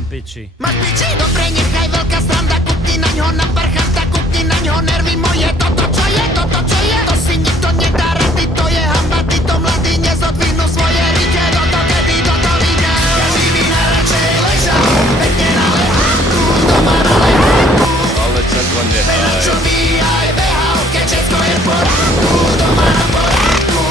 Mám piči. Máš piči? Dobre, nechaj veľká sranda, kukni na ňo na parchanta, kukni na ňo nervy moje. Toto čo je, toto čo je? To si nikto nedá rady, to je hamba, títo mladí nezodvihnú svoje rite. Toto kedy toto videl? Každý by najradšej ležal, pekne na leháku, doma na leháku. Ale čako nehaj. Čo aj behal, keď všetko je v poráku, doma na poráku.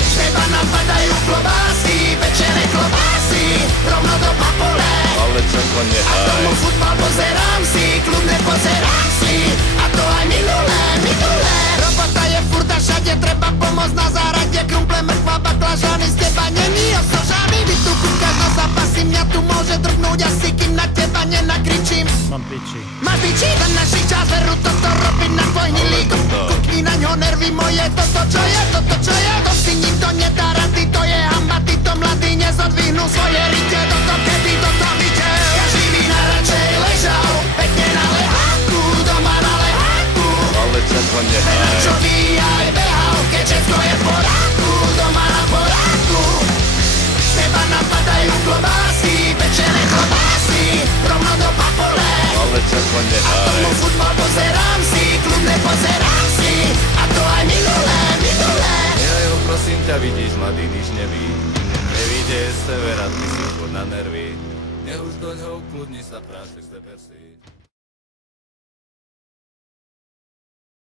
Z teba napadajú klobásy, pečené klobásy, rovno do papule. Ale čako nehaj. Tomu futbal pozerám si, kľudne pozerám si. A to aj minulé. Robota je furt a všade, treba pomôcť na zárade. Krumple, mrkva, baklažany, z teba není osožány. Vy tu kúkaš na zápasy, mňa tu môže drgnúť asi, kým na teba nenakričím. Mám piči. Máš piči? Za našich čas veru toto robiť na tvoj hnilý. Kukni na ňo nervy moje, toto čo je, toto čo je? To si nikto nedá rady, to je hamba, títo mladí nezodvihnú svoje rite. Toto kedy toto videl? Každý by najradšej ležal, pekne na leháku, doma na leháku. Ale čako nehaj. Čo aj behal, keď všetko je v poráku, doma na poráku. Z teba napadajú klobásy, pečené klobásy, rovno do papule. Ale čako nehaj. Tomu futbal pozerám si, kľudne pozerám si. A to aj minulé. Nehaj ho prosím ťa, vidíš, mladý nič neví. Nevíde severa, ty si furt na nervy. Nech už doňho ukludni sa, prášek z depersí.